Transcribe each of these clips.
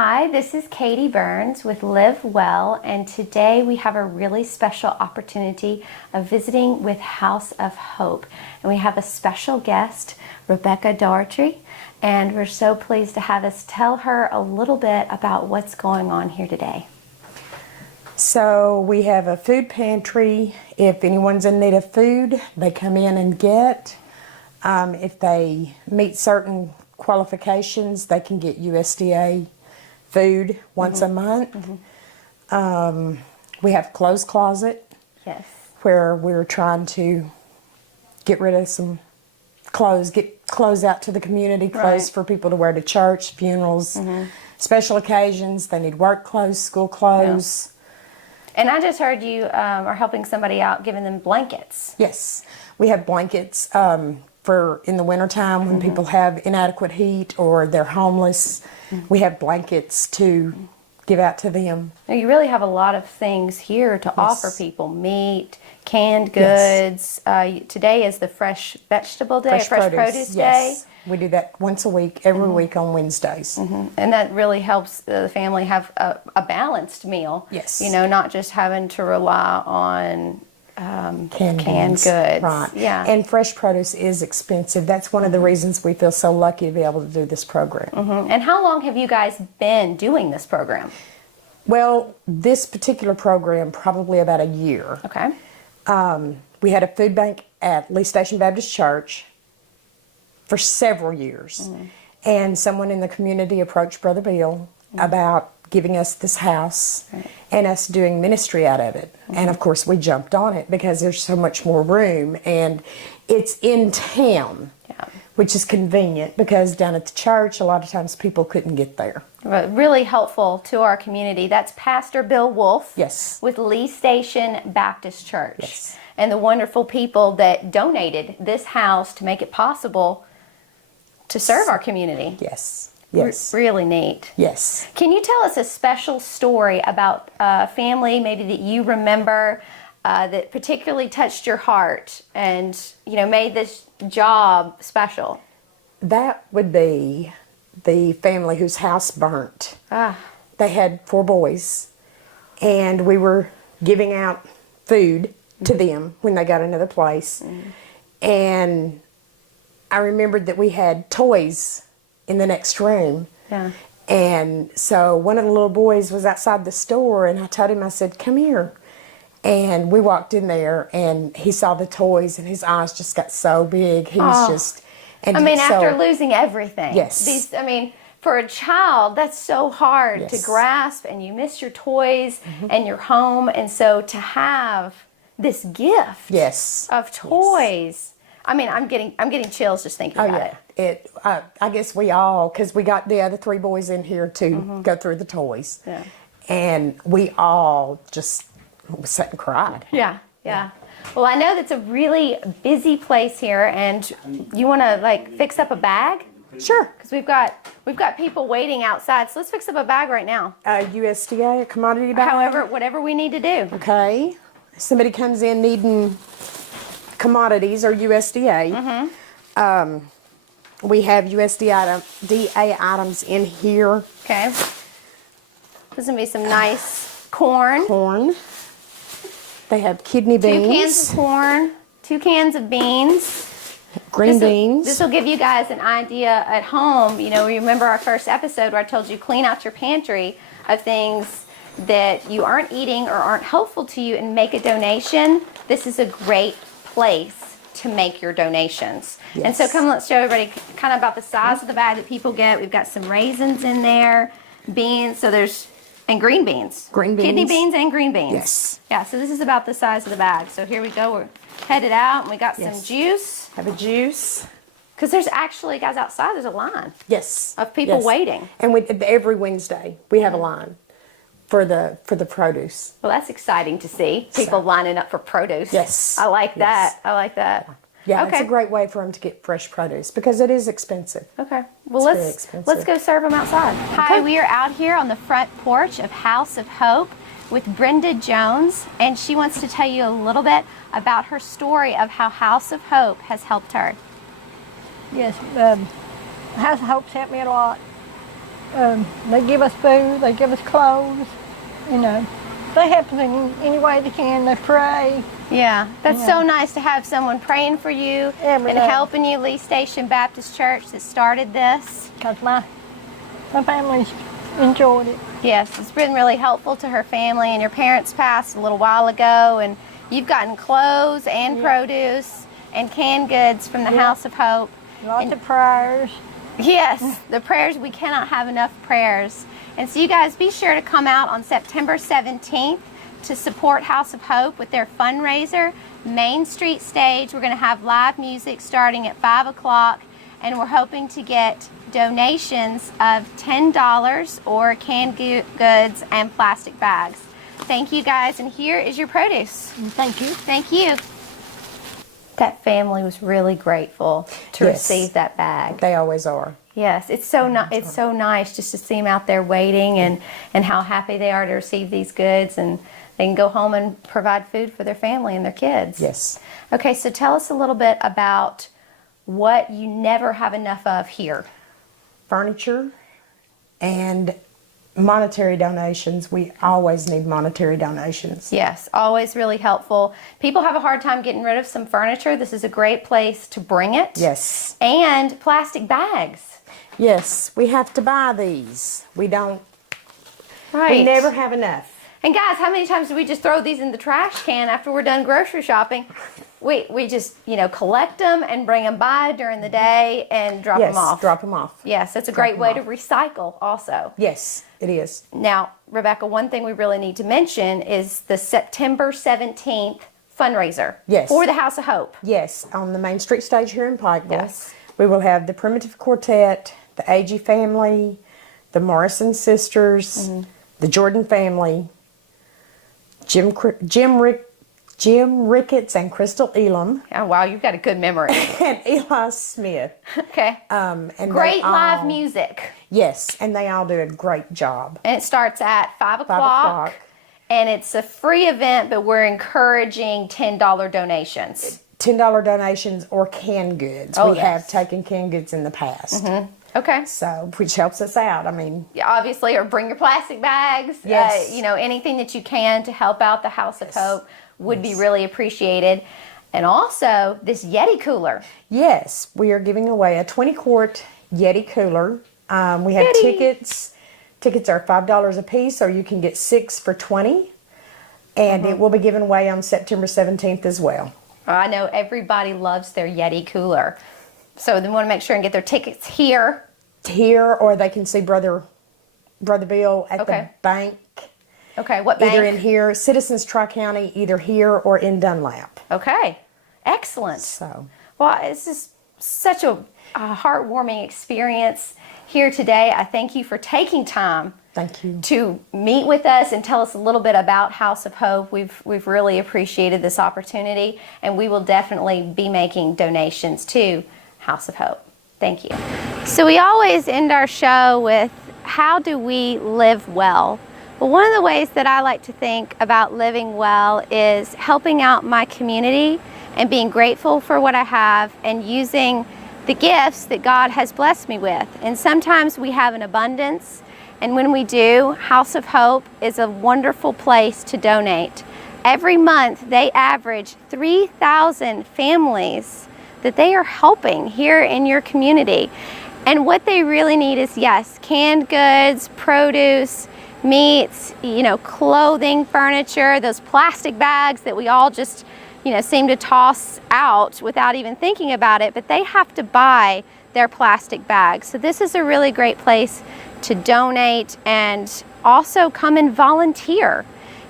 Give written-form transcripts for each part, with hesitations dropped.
Hi, this is Katie Burns with Live Well, and today we have a really special opportunity of visiting with House of Hope. And we have a special guest, Rebecca Daughtery, and we're so pleased to have us tell her a little bit about what's going on here today. So we have a food pantry. If anyone's in need of food, they come in and get. If they meet certain qualifications, they can get USDA food once a month. We have clothes closet. Yes. Where we're trying to get rid of some clothes, get clothes out to the community, clothes for people to wear to church, funerals, special occasions. They need work clothes, school clothes. Yeah. And I just heard you are helping somebody out, giving them blankets. Yes, we have blankets for in the wintertime when people have inadequate heat or they're homeless. We have blankets to give out to them. Now, you really have a lot of things here to offer people. Meat, canned goods. Today is the fresh vegetable day, fresh produce day. Yes, we do that once a week, every week on Wednesdays. And that really helps the family have a balanced meal. Yes. You know, not just having to rely on canned goods. Right. Yeah. And fresh produce is expensive. That's one of the reasons we feel so lucky to be able to do this program. And how long have you guys been doing this program? Well, this particular program, probably about a year. Okay. We had a food bank at Lee Station Baptist Church for several years. And someone in the community approached Brother Bill about giving us this house and us doing ministry out of it. And of course we jumped on it because there's so much more room and it's in town, which is convenient because down at the church a lot of times people couldn't get there. Really helpful to our community. That's Pastor Bill Wolf with Lee Station Baptist Church. And the wonderful people that donated this house to make it possible to serve our community. Yes. Really neat. Yes. Can you tell us a special story about a family maybe that you remember that particularly touched your heart and, you know, made this job special? That would be the family whose house burnt. They had 4 boys and we were giving out food to them when they got another place. And I remembered that we had toys in the next room. And so one of the little boys was outside the store and I told him, I said, come here. And we walked in there and he saw the toys and his eyes just got so big. He was just... And I mean, after losing everything. Yes. I mean, for a child, that's so hard to grasp, and you miss your toys and your home. And so to have this gift of toys... I mean, I'm getting chills just thinking about it. I guess we all, because we got the other 3 boys in here to go through the toys. And we all just sat and cried. Well, I know that's a really busy place here, and you want to like fix up a bag? Sure. Because we've got people waiting outside, so let's fix up a bag right now. USDA, a commodity bag? However, whatever we need to do. Okay. Somebody comes in needing commodities or USDA. We have USDA items in here. Okay. There's going to be some nice corn. They have kidney beans. 2 cans of corn, 2 cans of beans. Green beans. This will give you guys an idea at home. You know, remember our first episode where I told you clean out your pantry of things that you aren't eating or aren't helpful to you and make a donation. This is a great place to make your donations. And so come, let's show everybody kind of about the size of the bag that people get. We've got some raisins in there, beans, so there's, and green beans. Kidney beans and green beans. Yeah, so this is about the size of the bag. So here we go, we're headed out and we got some juice. Have a juice. Because there's actually, guys, outside there's a line. Of people waiting. And every Wednesday we have a line for the produce. Well, that's exciting to see. People lining up for produce. I like that. I like that. Yeah, it's a great way for them to get fresh produce because it is expensive. Okay. Well, let's go serve them outside. Hi, we are out here on the front porch of House of Hope with Brenda Jones, and she wants to tell you a little bit about her story of how House of Hope has helped her. Yes, House of Hope's helped me a lot. They give us food, they give us clothes, you know. They help us in any way they can. They pray. Yeah, that's so nice to have someone praying for you Every and day. helping you. Lee Station Baptist Church that started this. Because my family's enjoyed it. Yes, it's been really helpful to her family, and your parents passed a little while ago, and you've gotten clothes and produce and canned goods from the House of Hope. Lots of prayers. Yes, the prayers, we cannot have enough prayers. And so you guys be sure to come out on September 17th to support House of Hope with their fundraiser. Main Street stage, we're going to have live music starting at 5 o'clock, and we're hoping to get donations of $10 or canned goods and plastic bags. Thank you guys, and here is your produce. Thank you. Thank you. That family was really grateful to Yes. receive that bag. They always are. Yes, it's so it's so nice just to see them out there waiting and how happy they are to receive these goods, and they can go home and provide food for their family and their kids. Yes. Okay, so tell us a little bit about what you never have enough of here. Furniture and monetary donations. We always need monetary donations. Yes, always really helpful. People have a hard time getting rid of some furniture. This is a great place to bring it. Yes. And plastic bags. Yes, we have to buy these. We don't, Right. we never have enough. And guys, how many times do we just throw these in the trash can after we're done grocery shopping? We just, collect them and bring them by during the day and drop Yes, them off. drop them off. Yes, that's a Drop great them way off. to recycle also. Yes, it is. Now, Rebecca, one thing we really need to mention is the September 17th fundraiser. Yes. For the House of Hope. Yes, on the Main Street stage here in Pikeville. Yes. We will have the Primitive Quartet, the Agee family, the Morrison sisters, the Jordan family, Jim Ricketts and Crystal Elam, Oh, wow, you've got a good memory. and Eli Smith. Okay. And Great they live all- music. Yes, and they all do a great job. And it starts at 5 o'clock. 5 o'clock. And it's a free event, but we're encouraging $10 donations. $10 donations or canned goods. Oh, We yes. have taken canned goods in the past. Okay. So, which helps us out. I mean, Yeah, obviously, or bring your plastic bags. Yes. Anything that you can to help out the House of Hope would be really appreciated. And also, this Yeti cooler. yes, we are giving away a 20-quart Yeti cooler. We have Yeti. tickets. Tickets are $5 a piece, or you can get 6 for $20. And it will be given away on September 17th as well. I know everybody loves their Yeti cooler. So they want to make sure and get their tickets here. Here, or they can see Brother Bill at the Okay. bank. Okay, what bank? Either in here, Citizens Tri-County, either here or in Dunlap. Okay, excellent. So, Well, it's just such a heartwarming experience here today. I thank you for taking time thank you. to meet with us and tell us a little bit about House of Hope. We've really appreciated this opportunity, and we will definitely be making donations to House of Hope. Thank you. So we always end our show with, how do we live well? Well, one of the ways that I like to think about living well is helping out my community and being grateful for what I have and using the gifts that God has blessed me with. And sometimes we have an abundance, and when we do, House of Hope is a wonderful place to donate. Every month they average 3,000 families that they are helping here in your community. And what they really need is, yes, canned goods, produce, meats, clothing, furniture, those plastic bags that we all just, seem to toss out without even thinking about it, but they have to buy their plastic bags. So this is a really great place to donate and also come and volunteer.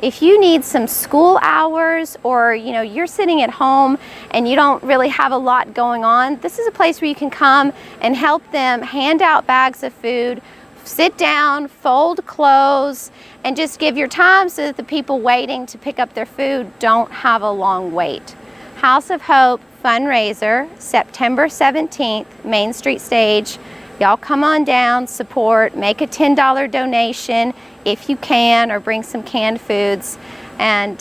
If you need some school hours, or you're sitting at home and you don't really have a lot going on, this is a place where you can come and help them hand out bags of food, sit down, fold clothes, and just give your time so that the people waiting to pick up their food don't have a long wait. House of Hope fundraiser, September 17th, Main Street stage. Y'all come on down, support, make a $10 donation if you can, or bring some canned foods and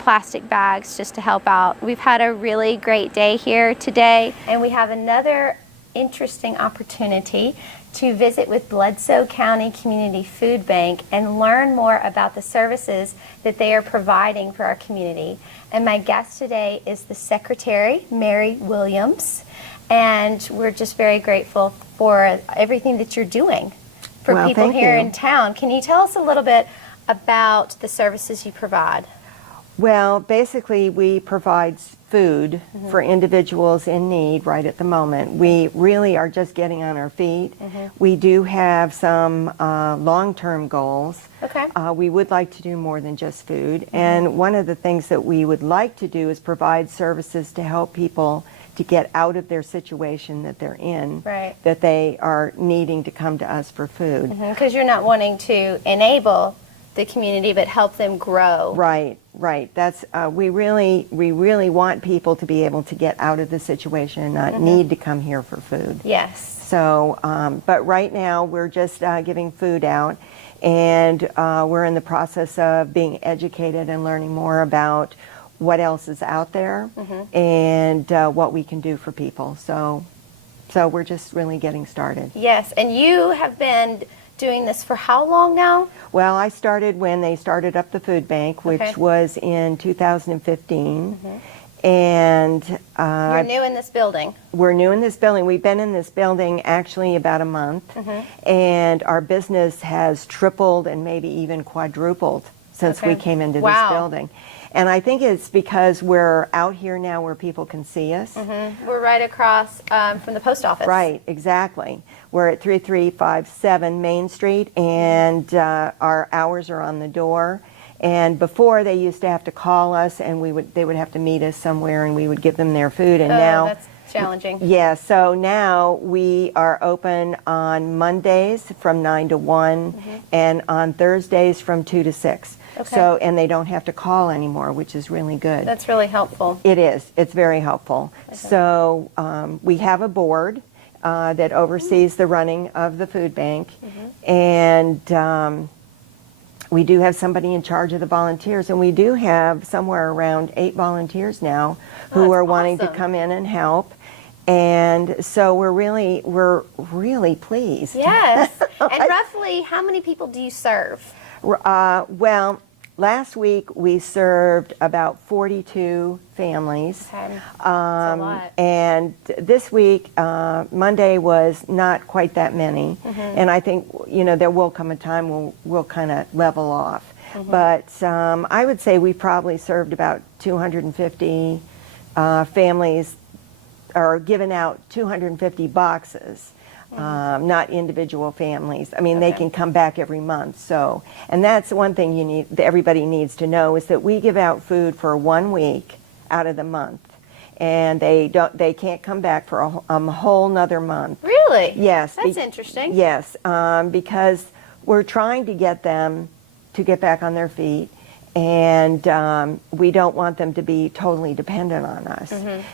plastic bags just to help out. We've had a really great day here today, and we have another interesting opportunity to visit with Bledsoe County Community Food Bank and learn more about the services that they are providing for our community. And my guest today is the Secretary, Mary Williams, and we're just very grateful for everything that you're doing for Well, people thank here you. in town. Can you tell us a little bit about the services you provide? Well, basically, we provide food for individuals in need right at the moment. We really are just getting on our feet. We do have some long-term goals. Okay. We would like to do more than just food. And one of the things that we would like to do is provide services to help people to get out of their situation that they're in, Right. that they are needing to come to us for food. Because you're not wanting to enable the community, but help them grow. Right, right. That's we really want people to be able to get out of the situation and not need to come here for food. Yes. So, but right now we're just giving food out, and we're in the process of being educated and learning more about what else is out there and what we can do for people. So we're just really getting started. Yes, and you have been doing this for how long now? Well, I started when they started up the food bank, which Okay. was in 2015. And You're new in this building. we're new in this building. We've been in this building actually about a month. And our business has tripled and maybe even quadrupled since we Okay. came into Wow. this building. And I think it's because we're out here now where people can see us. We're right across from the post office. Right, exactly. We're at 3357 Main Street, and our hours are on the door. And before, they used to have to call us, and they would have to meet us somewhere, and we would give them their food. And Oh, now, that's challenging. yeah, so now we are open on Mondays from 9 to 1, and on Thursdays from 2 to 6. Okay. So, and they don't have to call anymore, which is really good. That's really helpful. It is. It's very helpful. So we have a board that oversees the running of the food bank, and we do have somebody in charge of the volunteers, and we do have somewhere around 8 volunteers now who that's are wanting to awesome. come in and help. And so we're really pleased. Yes. And roughly, how many people do you serve? Well, last week we served about 42 families. Okay. That's a lot. And this week, Monday was not quite that many. And I think, there will come a time we'll kind of level off. But I would say we probably served about 250 families, or given out 250 boxes. Not individual families. I mean, they Okay. can come back every month. So, and that's one thing that everybody needs to know, is that we give out food for 1 week out of the month, and they can't come back for a whole nother month. Really? Yes. That's interesting. Yes, because we're trying to get them to get back on their feet, and we don't want them to be totally dependent on us.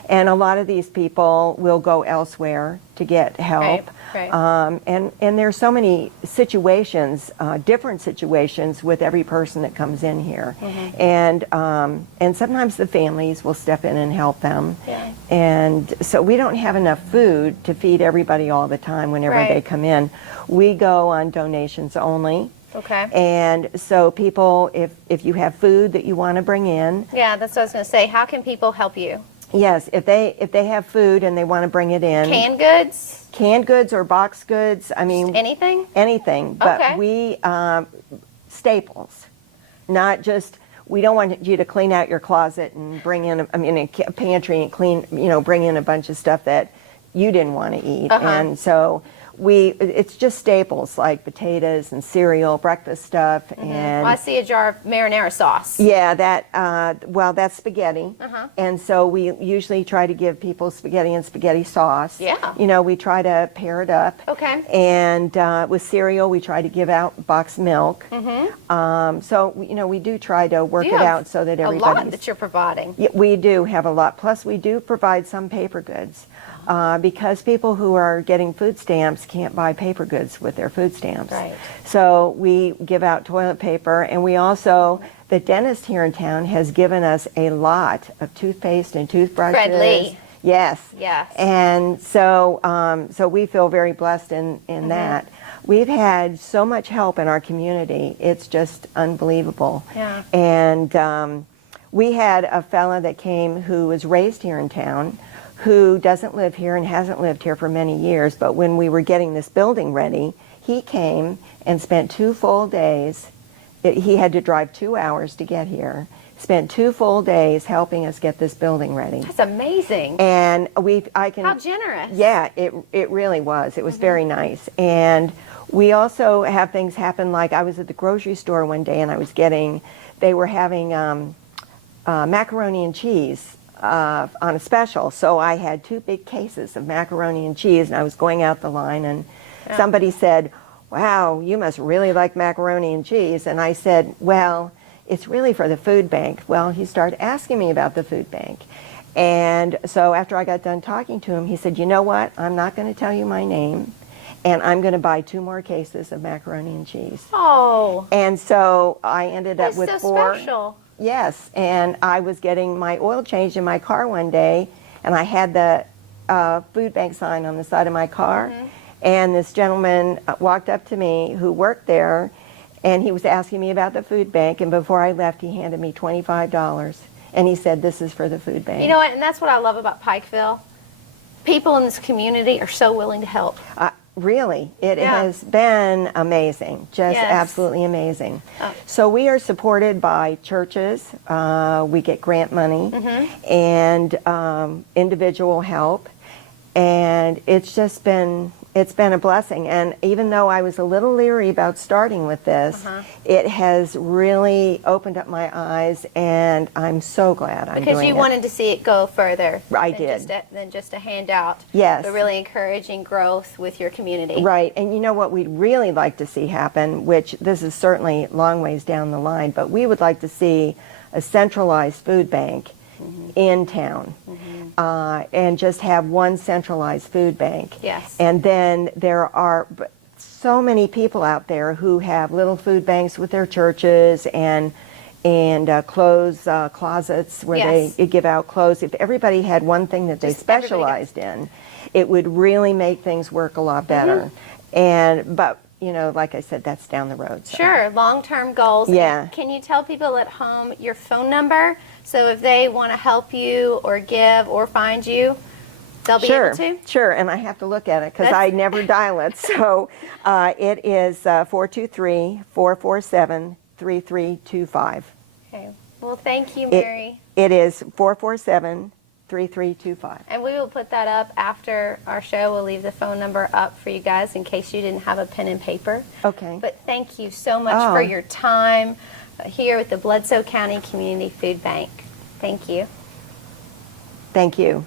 And a lot of these people will go elsewhere to get help. Right. And there's so many situations, different situations with every person that comes in here. And sometimes the families will step in and help them. Yeah. And so we don't have enough food to feed everybody all the time whenever Right. they come in. We go on donations only. Okay. And so people, if you have food that you want to bring in, Yeah, that's what I was going to say. How can people help you? yes, if they have food and they want to bring it in, Canned goods? canned goods or box goods, I mean, Anything? anything. But Okay. we staples, not just. We don't want you to clean out your closet and bring in, a pantry and clean, bring in a bunch of stuff that you didn't want to eat. And so it's just staples like potatoes and cereal, breakfast stuff, and Well, I see a jar of marinara sauce. yeah, that's spaghetti. And so we usually try to give people spaghetti and spaghetti sauce. Yeah. We try to pair it up. Okay. And with cereal, we try to give out boxed milk. So we do try to work You it have out so that a lot everybody. that you're providing. Yeah, we do have a lot. Plus, we do provide some paper goods. Because people who are getting food stamps can't buy paper goods with their food stamps. Right. So we give out toilet paper, and we also, the dentist here in town has given us a lot of toothpaste and toothbrushes. Fred Lee. Yes. Yes. And so, so we feel very blessed in that. We've had so much help in our community. It's just unbelievable. Yeah. And we had a fella that came who was raised here in town, who doesn't live here and hasn't lived here for many years. But when we were getting this building ready, he came and spent 2 full days. He had to drive 2 hours to get here. Spent 2 full days helping us get this building ready. That's amazing. And How generous. Yeah, it really was. It was very nice. And we also have things happen, like I was at the grocery store one day and they were having macaroni and cheese on a special. So I had 2 big cases of macaroni and cheese, and I was going out the line, and somebody said, "Wow, you must really like macaroni and cheese." And I said, "Well, it's really for the food bank." Well, he started asking me about the food bank. And so after I got done talking to him, he said, "You know what? I'm not going to tell you my name, and I'm going to buy 2 more cases of macaroni and cheese." Oh. And so I ended up That's with so 4. special. Yes, and I was getting my oil changed in my car one day, and I had the food bank sign on the side of my car, and this gentleman walked up to me who worked there, and he was asking me about the food bank, and before I left, he handed me $25, and he said, "This is for the food bank." You know what? And that's what I love about Pikeville. People in this community are so willing to help. Really, it Yeah. has been amazing, just Yes. absolutely amazing. Oh. So we are supported by churches, we get grant money, and individual help, and it's been a blessing. And even though I was a little leery about starting with this, it has really opened up my eyes, and I'm so glad I'm doing it. Because you wanted to see it go further. I than did. Than just a handout. Yes. But really encouraging growth with your community. Right, and you know what we'd really like to see happen, which this is certainly long ways down the line, but we would like to see a centralized food bank in town, and just have one centralized food bank. Yes. And then there are so many people out there who have little food banks with their churches and clothes closets where Yes. they give out clothes. If everybody had one thing that they Just everybody specialized in, it would really make things work a lot better. But you know, like I said, that's down the road. So. Sure, long-term goals. Yeah. And can you tell people at home your phone number, so if they want to help you or give or find you, they'll be able to? Sure, and I have to look at it because That's- I never dial it. So it is 423-447-3325. Okay. Well, thank you, Mary. It is 447-3325. And we will put that up after our show. We'll leave the phone number up for you guys in case you didn't have a pen and paper. Okay. But thank you so much Oh. for your time here with the Bledsoe County Community Food Bank. Thank you. Thank you.